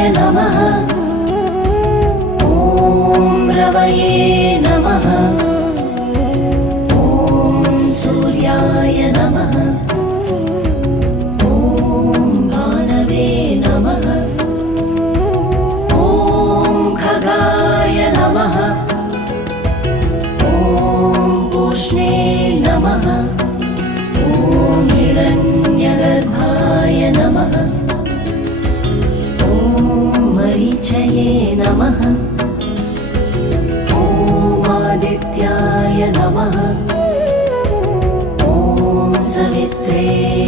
नमः। ॐ रवये नमः। ॐ सूर्याय नमः। ॐ भानवे नमः। ॐ खगाय नमः। ॐ पूष्णे नमः। ॐ हिरण्यगर्भाय नमः। ॐ मरीचये नमः। ॐ आदित्याय नमः। ॐ सवित्रे